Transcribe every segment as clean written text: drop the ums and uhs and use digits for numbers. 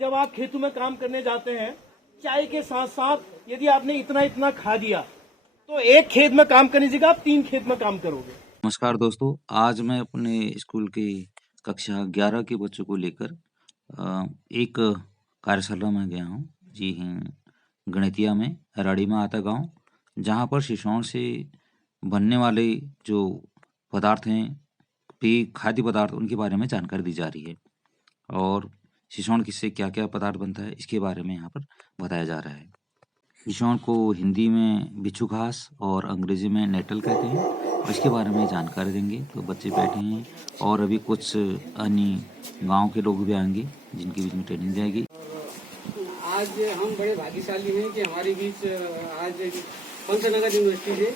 जब आप खेतों में काम करने जाते हैं, चाय के साथ साथ यदि आपने इतना इतना खा दिया तो एक खेत में काम करने की जगह आप 3 खेत में काम करोगे। नमस्कार दोस्तों, आज मैं अपने स्कूल की कक्षा 11 के बच्चों को लेकर एक कार्यशाला में गया हूँ। जी हाँ, गणितिया में राड़ीमा आता गाँव, जहाँ पर शिशुओं से बनने वाले जो पदार्थ हैं, पेय खाद्य पदार्थ, उनके बारे में जानकारी दी जा रही है और शिशुओं किससे क्या-क्या पदार्थ बनता है, इसके बारे में यहाँ पर बताया जा रहा है। शिशुओं को हिंदी में बिच्छू घास और अंग्रेजी में नेटल कहते हैं और इसके बारे में जानकारी देंगे। तो बच्चे बैठे हैं और अभी कुछ अन्य गांव के लोग भी आएंगे जिनके बीच में ट्रेनिंग जाएगी। आज हम बड़े भाग्यशाली हैं कि हमारे बीच आज पंतनगर यूनिवर्सिटी से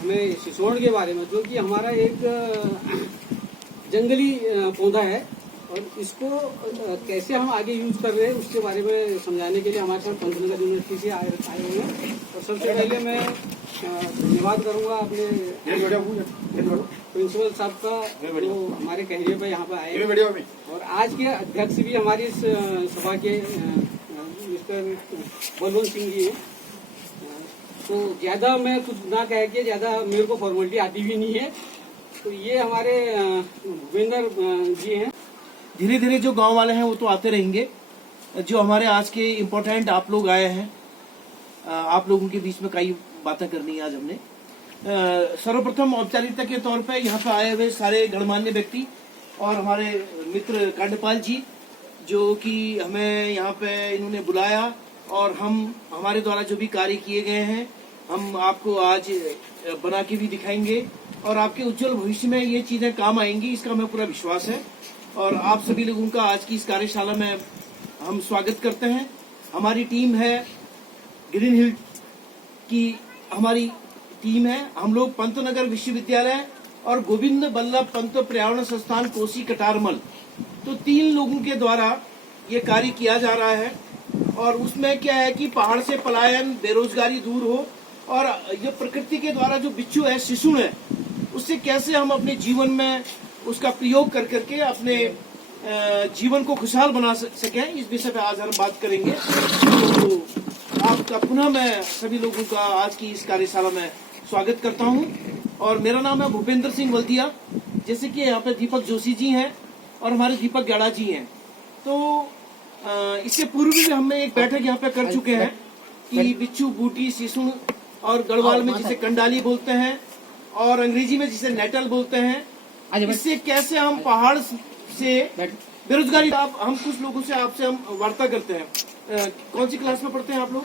हमें सिसोड़ के बारे में, जो कि हमारा एक जंगली पौधा है और इसको कैसे हम आगे यूज कर रहे हैं उसके बारे में समझाने के लिए हमारे साथ पंतनगर यूनिवर्सिटी से आए हुए हैं। और सबसे पहले मैं धन्यवाद करूंगा अपने प्रिंसिपल साहब का, जो हमारे कहने पर यहाँ पर आए, और आज के अध्यक्ष भी हमारी इस सभा के मिस्टर बलवंत सिंह जी हैं। तो ज्यादा मैं कुछ ना कह के, ज्यादा मेरे को फॉर्मेलिटी आती भी नहीं है। तो ये हमारे भूपेंद्र जी हैं। धीरे धीरे जो गांव वाले हैं वो तो आते रहेंगे। जो हमारे आज के इम्पोर्टेंट आप लोग आए हैं, आप लोगों के बीच में कई बातें करनी है आज हमने। सर्वप्रथम औपचारिकता के तौर पे यहाँ पे आए हुए सारे गणमान्य व्यक्ति और हमारे मित्र कांडपाल जी, जो कि हमें यहाँ पे इन्होंने बुलाया और हम हमारे द्वारा जो भी कार्य किए गए हैं हम आपको आज बना के भी दिखाएंगे और आपके उज्जवल भविष्य में ये चीजें काम आएंगी, इसका हमें पूरा विश्वास है। और आप सभी लोगों का आज की इस कार्यशाला में हम स्वागत करते हैं। हमारी टीम है ग्रीन हिल की, हमारी टीम है। हम लोग पंतनगर विश्वविद्यालय और गोविंद बल्लभ पंत पर्यावरण संस्थान कोसी कटारमल, तो 3 लोगों के द्वारा ये कार्य किया जा रहा है। और उसमें क्या है कि पहाड़ से पलायन, बेरोजगारी दूर हो और ये प्रकृति के द्वारा जो बिच्छू है, शिशु है, उससे कैसे हम अपने जीवन में उसका प्रयोग कर करके अपने जीवन को खुशहाल बना सकें, इस विषय पे आज हम बात करेंगे। तो आपका पुनः मैं सभी लोगों का आज की इस कार्यशाला में स्वागत करता हूं। और मेरा नाम है भूपेंद्र सिंह वल्दिया। जैसे कि यहाँ पे दीपक जोशी जी हैं और हमारे दीपक गाड़ा जी हैं। तो इससे पूर्व भी हम एक बैठक यहाँ पे कर चुके हैं कि बिच्छू, बूटी, शिशु और गढ़वाल में जिसे कंडाली बोलते हैं और अंग्रेजी में जिसे नेटल बोलते हैं, इससे कैसे हम पहाड़ से बेरोजगारी, हम कुछ लोगों से आपसे हम वार्ता करते हैं। कौन सी क्लास में पढ़ते हैं आप लोग?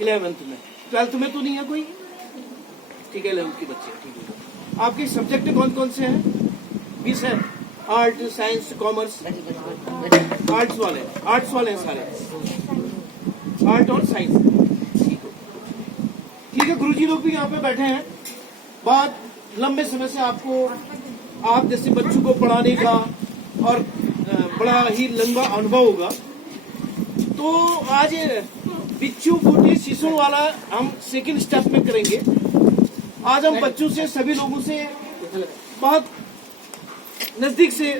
11th में। 12th में तो नहीं है कोई? ठीक है, 11th के बच्चे। ठीक है, आपके सब्जेक्ट कौन कौन से हैं? 20 है। Art, science, commerce? आर्ट्स वाले हैं सारे, आर्ट और साइंस। ठीक है, गुरुजी लोग भी यहाँ पे बैठे हैं। बात लंबे समय से आपको, आप जैसे बच्चों को पढ़ाने का और बड़ा ही लंबा अनुभव होगा। तो आज बिच्छू, बूटी, शिशु वाला हम सेकंड स्टेप में करेंगे। आज हम बच्चों से, सभी लोगों से बहुत नजदीक से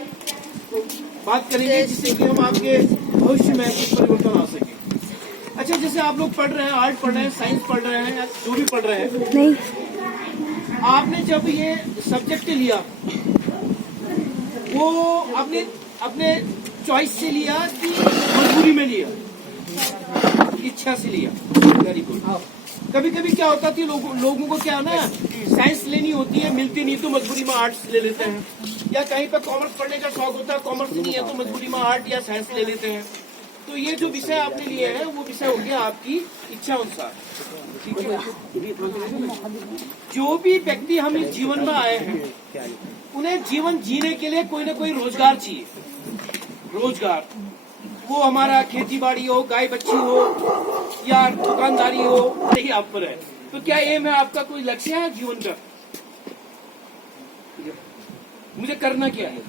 बात करेंगे, जिससे कि हम आपके भविष्य में कुछ परिवर्तन आ सके। अच्छा, जैसे आप लोग पढ़ रहे हैं, आर्ट पढ़ रहे हैं, साइंस पढ़ रहे हैं, या जो भी पढ़ रहे हैं, नहीं, आपने जब ये सब्जेक्ट लिया वो आपने अपने चॉइस से लिया कि मजबूरी में लिया, इच्छा से लिया? Very good. कभी कभी क्या होता है, लोगों को क्या ना, साइंस लेनी होती है, मिलती नहीं तो मजबूरी में आर्ट्स ले लेते हैं, या कहीं पर कॉमर्स पढ़ने का शौक होता है, कॉमर्स नहीं है तो मजबूरी में आर्ट या साइंस ले लेते हैं। तो ये जो विषय आपने लिए हैं वो विषय हो गया आपकी इच्छा अनुसार। ठीक है, जो भी व्यक्ति हम इस जीवन में आए हैं उन्हें जीवन जीने के लिए कोई ना कोई रोजगार चाहिए। रोजगार, वो हमारा खेती बाड़ी हो, गाय बच्ची हो या दुकानदारी हो, यही आप पर है। तो क्या एम है आपका, कोई लक्ष्य है जीवन का? मुझे करना क्या है?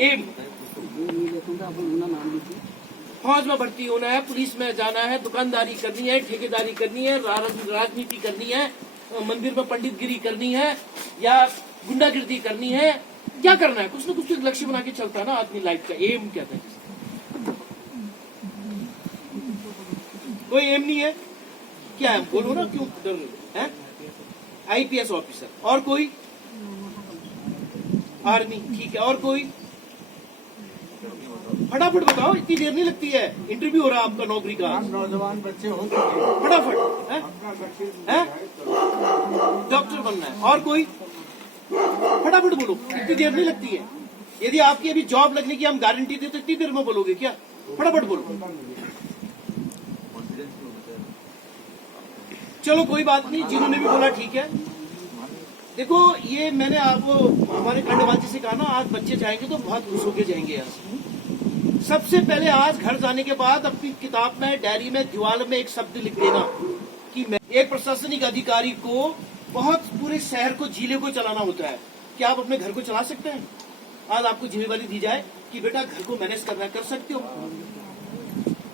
एम, फौज में भर्ती होना है, पुलिस में जाना है, दुकानदारी करनी है, ठेकेदारी करनी है, राजनीति करनी है, मंदिर में पंडितगिरी करनी है या गुंडागिर्दी करनी है, क्या करना है? कुछ न कुछ लक्ष्य बना के चलता है ना आदमी लाइफ का। एम कहते हैं। कोई एम नहीं है? क्या है, बोलो ना, क्यों डर रहे हैं? IPS officer. और कोई? आर्मी, ठीक है। और कोई? फटाफट बताओ, इतनी देर नहीं लगती है, इंटरव्यू हो रहा है आपका नौकरी का। नौजवान बच्चे हो चुके फटाफट है? डॉक्टर बनना है। और कोई? फटाफट बोलो, इतनी देर नहीं लगती है। यदि आपकी अभी जॉब लगने की हम गारंटी दे तो इतनी देर में बोलोगे क्या? फटाफट बोलो। चलो कोई बात नहीं, जिन्होंने भी बोला ठीक है। देखो, ये मैंने आपको हमारे खंडवासी से कहा ना, आज बच्चे जाएंगे तो बहुत खुश होके जाएंगे यहाँ से। सबसे पहले आज घर जाने के बाद अपनी किताब में, डायरी में, दीवार में एक शब्द लिख देना कि मैं एक प्रशासनिक अधिकारी को बहुत पूरे शहर को, जिले को चलाना होता है। क्या आप अपने घर को चला सकते हैं? आज आपको जिम्मेवारी दी जाए कि बेटा घर को मैनेज करना, कर सकते हो?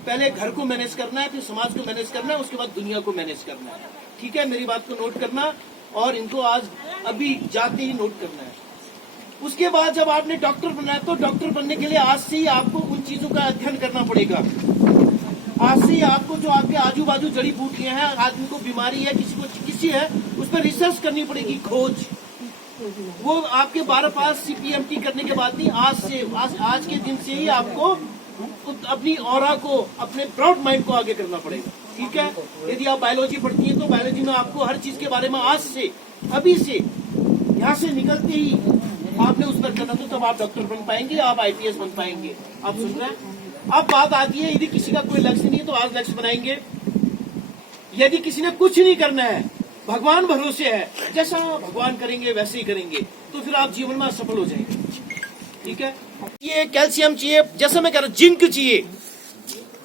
पहले घर को मैनेज करना है, फिर समाज को मैनेज करना है, उसके बाद दुनिया को मैनेज करना है। ठीक है, मेरी बात को नोट करना और इनको आज अभी जाते ही नोट करना है। उसके बाद जब आपने डॉक्टर बनना है तो डॉक्टर बनने के लिए आज से ही आपको उन चीजों का अध्ययन करना पड़ेगा। आज से ही आपको जो आपके आजू बाजू जड़ी बूटियां हैं, आदमी को बीमारी है, किसी को चिकित्सा है, उस पर रिसर्च करनी पड़ेगी, खोज। वो आपके 12 पास CPMT करने के बाद नहीं, आज के दिन से ही आपको अपनी ऑरा को, अपने ब्रॉड माइंड को आगे करना पड़ेगा। ठीक है, यदि आप बायोलॉजी पढ़ती हैं तो बायोलॉजी में आपको हर चीज के बारे में आज से, अभी से, यहाँ से निकलते ही आपने उस पर करना, तो तब आप डॉक्टर बन पाएंगे, आप IPS बन पाएंगे। आप सुन रहे हैं? अब बात आती है, यदि किसी का कोई लक्ष्य नहीं है तो आज लक्ष्य बनाएंगे। यदि किसी ने कुछ नहीं करना है, भगवान भरोसे है, जैसा भगवान करेंगे वैसे ही करेंगे, तो फिर आप जीवन में सफल हो जाएंगे। ठीक है, ये कैल्शियम चाहिए, जैसा मैं कह रहा हूं, जिंक चाहिए।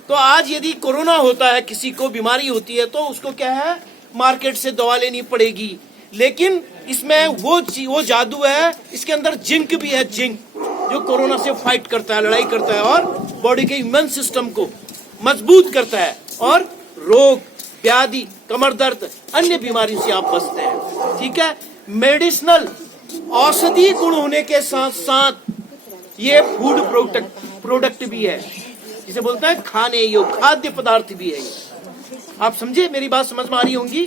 तो आज यदि कोरोना होता है, किसी को बीमारी होती है, तो उसको क्या है, मार्केट से दवा लेनी पड़ेगी। लेकिन इसमें वो जादू है, इसके अंदर जिंक भी है, जिंक जो कोरोना से फाइट करता है, लड़ाई करता है और बॉडी के इम्यून सिस्टम को मजबूत करता है और रोग, व्याधि, कमर दर्द, अन्य बीमारियों से आप बचते हैं। ठीक है, मेडिसिनल औषधि गुण होने के साथ साथ ये फूड प्रोडक्ट भी है, जिसे बोलते हैं खाने योग्य खाद्य पदार्थ भी है। आप समझे, मेरी बात समझ में आ रही होंगी।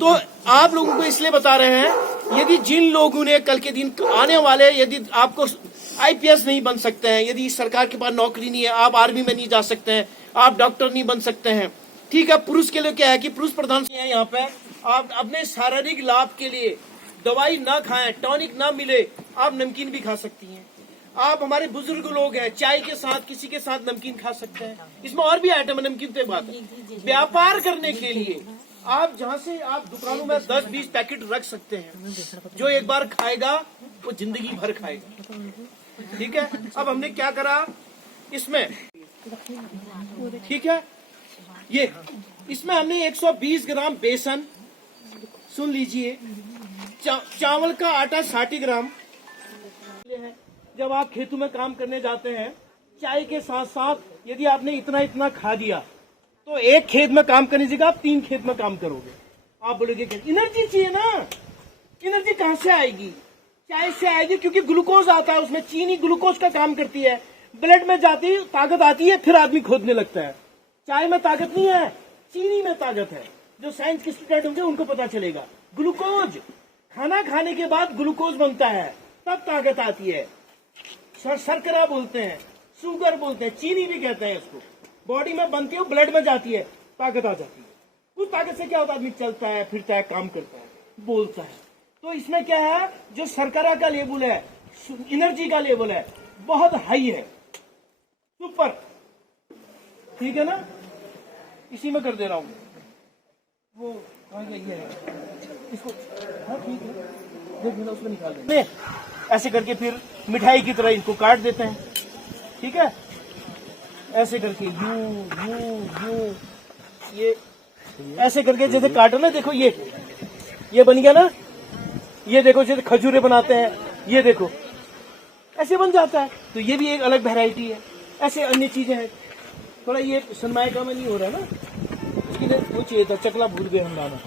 तो आप लोगों को इसलिए बता रहे हैं, यदि जिन लोगों ने कल के दिन आने वाले, यदि आपको IPS नहीं बन सकते हैं, यदि सरकार के पास नौकरी नहीं है, आप आर्मी में नहीं जा सकते हैं, आप डॉक्टर नहीं बन सकते हैं। ठीक है, पुरुष के लिए क्या है कि पुरुष प्रधान है यहाँ पे, आप अपने शारीरिक लाभ के लिए दवाई ना खाएं, टॉनिक ना मिले, आप नमकीन भी खा सकती हैं। आप हमारे बुजुर्ग लोग हैं, चाय के साथ किसी के साथ नमकीन खा सकते हैं। इसमें और भी आइटम है, नमकीन तो बात है। व्यापार करने के लिए आप जहाँ से आप दुकानों में 10-20 पैकेट रख सकते हैं, जो एक बार खाएगा वो जिंदगी भर खाएगा। ठीक है, अब हमने क्या करा इसमें, ठीक है, ये इसमें हमने 120 ग्राम बेसन, सुन लीजिए, चावल का आटा 60 ग्राम। जब आप खेतों में काम करने जाते हैं, चाय के साथ साथ यदि आपने इतना इतना खा दिया, तो एक खेत में काम करने की जगह आप 3 खेत में काम करोगे। आप बोलोगे एनर्जी चाहिए ना, एनर्जी कहाँ से आएगी? चाय से आएगी, क्योंकि ग्लूकोज आता है उसमें, चीनी ग्लूकोज का काम करती है, ब्लड में जाती है, ताकत आती है, फिर आदमी खोदने लगता है। चाय में ताकत नहीं है, चीनी में ताकत है। जो साइंस के स्टूडेंट होंगे उनको पता चलेगा। ग्लूकोज, खाना खाने के बाद ग्लूकोज बनता है, तब ताकत आती है। शर्करा बोलते हैं, शुगर बोलते हैं, चीनी भी कहते हैं इसको। बॉडी में बनती है, ब्लड में जाती है, ताकत आ जाती है। उस ताकत से क्या होता है, आदमी चलता है, फिरता है, काम करता है, बोलता है। तो इसमें क्या है, जो शर्करा का लेवल है, एनर्जी का लेवल है, बहुत हाई है, सुपर। ठीक है ना, इसी में कर दे रहा हूं। वो कहाँ गई है इसको? हाँ ठीक है, देख लेना, उसमें निकाल देंगे। ऐसे करके फिर मिठाई की तरह इनको काट देते हैं। ठीक है, ऐसे करके यूं ये ऐसे करके जैसे काटो ना, देखो ये बन गया ना, ये देखो जैसे खजूरे बनाते हैं, ये देखो ऐसे बन जाता है। तो ये भी एक अलग वैरायटी है। ऐसे अन्य चीजें हैं। थोड़ा ये सनमाइका में नहीं हो रहा ना, उसके लिए वो चाहिए था, चकला भूल गए हम लाना।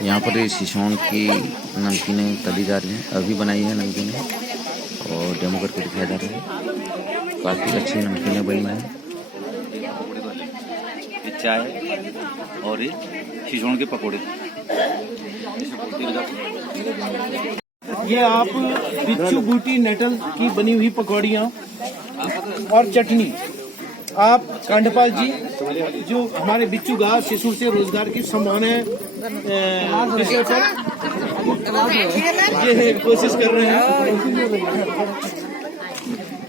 यहाँ पर ये शिशोन की नमकीनें तली जा रही हैं, अभी बनाई है नमकीनें और डेमो करके दिखाया जा रहा है। काफ़ी अच्छी नमकीनें बनी हैं। ये चाय और ये शिजोन के पकौड़े। ये आप बिच्छू बूटी नेटल की बनी हुई पकौड़ियाँ और चटनी आप कांडपाल जी जो हमारे बिच्छू गांव सिसूर से रोजगार की संभावनाएं विषय पर ये कोशिश कर रहे हैं।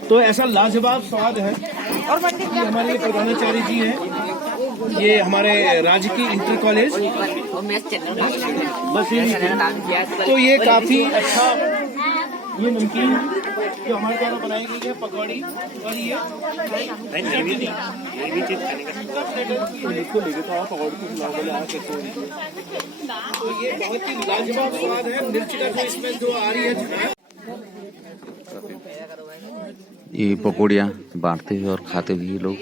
तो ऐसा लाजवाब स्वाद है। ये हमारे प्रधानाचार्य जी हैं, ये हमारे राजकीय इंटर कॉलेज बस ये। तो ये काफी अच्छा ये नमकीन जो हमारे द्वारा बनाई गई है पकौड़ी और ये तो ये बहुत ही लाजवाब स्वाद है। मिर्च का जो इसमें जो आ रही है ये पकौड़ियाँ बांटते हुए और खाते हुए ये लोग,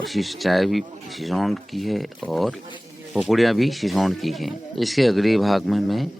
और चाय भी शिजोन की है और पकौड़ियाँ भी शिजोन की हैं। इसके अगले भाग में मैं